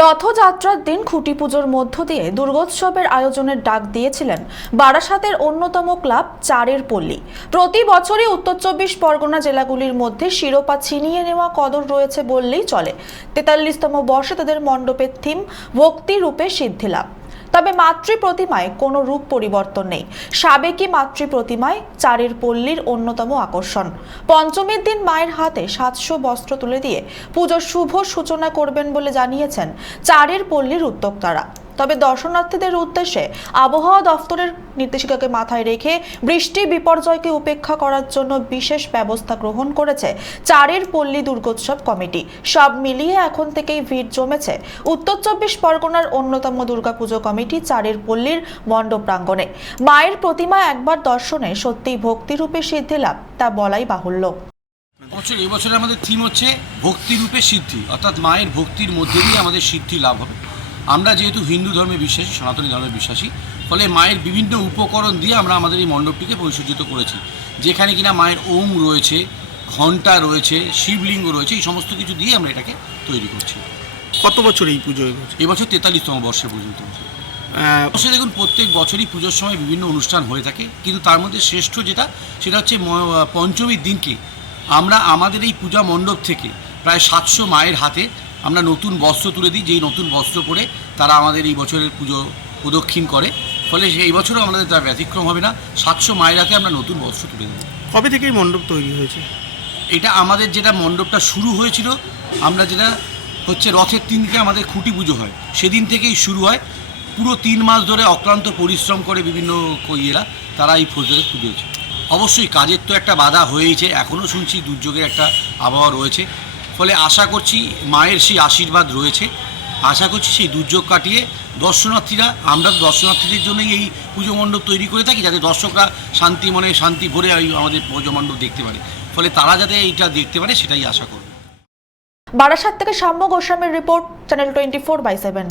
রথযাত্রার দিন খুঁটি পুজোর মধ্য দিয়ে দুর্গোৎসবের আয়োজনের ডাক দিয়েছিলেন বারাসাতের অন্যতম ক্লাব চারের পল্লী। প্রতি বছরই উত্তর চব্বিশ পরগনা জেলাগুলির মধ্যে শিরোপা ছিনিয়ে নেওয়া কদর রয়েছে বললেই চলে। তেতাল্লিশতম বর্ষে তাদের মণ্ডপের থিম ভক্তি রূপে সিদ্ধি লাভ। তবে মাতৃ প্রতিমায় কোনো রূপ পরিবর্তন নেই। সাবেকি মাতৃ প্রতিমায় চারের পল্লীর অন্যতম আকর্ষণ। পঞ্চমীর দিন মায়ের হাতে সাতশো বস্ত্র তুলে দিয়ে পুজোর শুভ সূচনা করবেন বলে জানিয়েছেন চারের পল্লীর উদ্যোক্তারা। তবে দর্শনার্থীদের উদ্দেশ্যে আবহাওয়া দফতরের নির্দেশিকাকে মাথায় রেখে বৃষ্টি বিপর্যয়কে উপেক্ষা করার জন্য বিশেষ ব্যবস্থা গ্রহণ করেছে চারের পল্লী দুর্গোৎসব কমিটি। সব মিলিয়ে এখন থেকেই ভিড় জমেছে। উত্তর চব্বিশ পরগনার অন্যতম দুর্গাপুজো কমিটি চারের পল্লীর মণ্ডপ প্রাঙ্গণে। মায়ের প্রতিমা একবার দর্শনে সত্যিই ভক্তিরূপে সিদ্ধি লাভ, তা বলাই বাহুল্য। বছর এবছরে আমাদের থিম হচ্ছে ভক্তিরূপে সিদ্ধি, অর্থাৎ মায়ের ভক্তির মধ্যে দিয়ে আমাদের সিদ্ধি লাভ হবে। আমরা যেহেতু হিন্দু ধর্মে বিশ্বাসী সনাতনী ধর্মে বিশ্বাসী ফলে মায়ের বিভিন্ন উপকরণ দিয়ে আমরা আমাদের এই মণ্ডপটিকে পরিসজ্জিত করেছি। যেখানে কিনা মায়ের ওম রয়েছে ঘণ্টা রয়েছে শিবলিঙ্গ রয়েছে এই সমস্ত কিছু দিয়ে আমরা এটাকে তৈরি করছি। কত বছর এই পুজো এবছর তেতাল্লিশতম বর্ষে পর্যন্ত। অবশ্যই দেখুন প্রত্যেক বছরই পুজোর সময় বিভিন্ন অনুষ্ঠান হয়ে থাকে কিন্তু তার মধ্যে শ্রেষ্ঠ যেটা সেটা হচ্ছে পঞ্চমীর দিনকে আমরা আমাদের এই পূজা মণ্ডপ থেকে প্রায় সাতশো মায়ের হাতে আমরা নতুন বস্ত্র তুলে দিই যেই নতুন বস্ত্র পরে তারা আমাদের এই বছরের পুজো প্রদক্ষিণ করে। ফলে এই বছরও আমাদের তার ব্যতিক্রম হবে না। সাতশো মায়ের হাতে আমরা নতুন বস্ত্র তুলে দেবো। কবে থেকে এই মণ্ডপ তৈরি হয়েছে? এটা আমাদের যেটা মণ্ডপটা শুরু হয়েছিল আমরা যেটা হচ্ছে রথের দিনকে আমাদের খুঁটি পুজো হয়। সেদিন থেকেই শুরু হয়। পুরো তিন মাস ধরে অক্লান্ত পরিশ্রম করে বিভিন্ন ইয়েরা তারা এই ফৌজদারে তুলেছে অবশ্যই কাজের তো একটা বাধা হয়েইছে। এখনও শুনছি দুর্যোগের একটা আবহাওয়া রয়েছে। ফলে আশা করছি মায়ের সেই আশীর্বাদ রয়েছে। আশা করছি সেই দুর্যোগ কাটিয়ে দর্শনার্থীরা, আমরা দর্শনার্থীদের জন্যই এই পুজো মণ্ডপ তৈরি করে থাকি যাতে দর্শকরা শান্তি মনে শান্তি ভরে ওই আমাদের পুজো মণ্ডপ দেখতে পারে। ফলে তারা যাতে এইটা দেখতে পারে সেটাই আশা করব। বারাসাত থেকে সাম্য গোস্বামীর report, channel twenty four by seven.